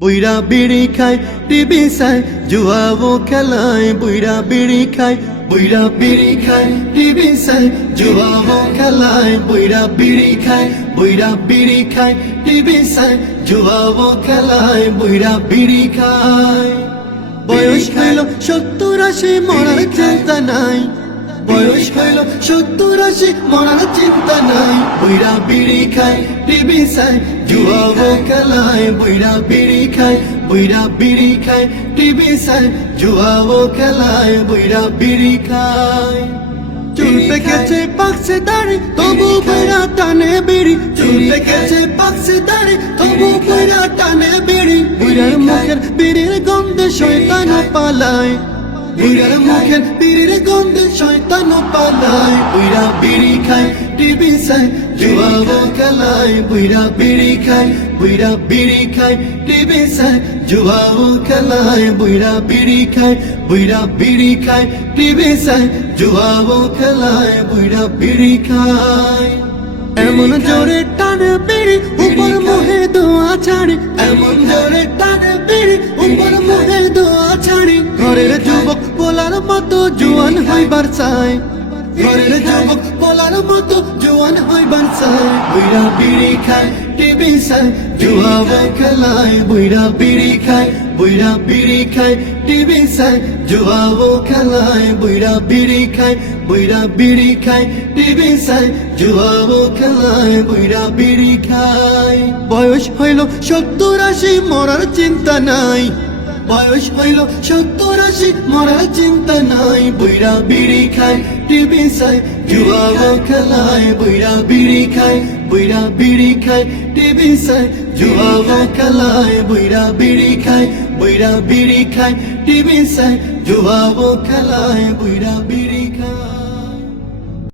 বুইরা বিড়ি খায় টিভি চায় জুয়াও খেলায় বুইরা বিড়ি খায় বুইরা বিড়ি খায় টিভি চায় জুয়াও খেলায় বুইরা বিড়ি খায় বুইরা বিড়ি খায় টিভি চায় জুয়াও খেলায় বুইরা বিড়ি খায় বয়স হইল 70-80 মরার চিন্তা নাই বয়স হইল 70-80 মরার চিন্তা নাই বুইরা বিড়ি খায় টিভি চায় জুয়াও খেলায় বুইরা বিড়ি খায় বুইরা বিড়ি খায় টিভি চায় জুয়াও খেলায় বুইরা বিড়ি খায় চুল পেকেছে পাকছে দাড়ি তবু বুইরা টানে বিড়ি চুল পেকেছে পাকছে দাড়ি তবু বুইরা টানে বিড়ি বুইরার মুখের বিড়ির গন্ধে শয়তান পালায় বুইরার মুখের বিড়ির গন্ধে শয়তান পালায় বুইরা বিড়ি খায় টিভি চায় জুয়াও খেলায় বুইরা বিড়ি খায় বুইরা বিড়ি খায় টিভি চায় জুয়াও খেলায় বুইরা বিড়ি খায় বুইরা বিড়ি খায় টিভি চায় জুয়াও খেলায় বুইরা বিড়ি খায় এমন জোরে টানে বিড়ি উপর মুখে দোয়া ছাড়ি এমন জোরে টানে বিড়ি উপর মুখে দোয়া ছাড়ি ঘরের যুবক বলার মতো জোয়ান হইবার চায় ঘরের যুবক বলার মতো জোয়ান হইবার চায় বুইরা বিড়ি খায় টিভি চায় জুয়াও খেলায় বুইরা বিড়ি খায় বুইরা বিড়ি খায় টিভি চায় জুয়াও খেলায় বুইরা বিড়ি খায় বুইরা বিড়ি খায় টিভি চায় জুয়াও খেলায় বুইরা বিড়ি খায় বয়স হইল 70-80 মরার চিন্তা নাই বয়স হইল 70-80 মরার চিন্তা নাই বুইরা বিড়ি খায় টিভি চায় জুয়াও খেলায় বুইরা বিড়ি খায় বুইরা বিড়ি খায় টিভি চায় জুয়াও খেলায় বুইরা বিড়ি খায় বুইরা বিড়ি খায় টিভি চায় জুয়াও খেলায় বুইরা বিড়ি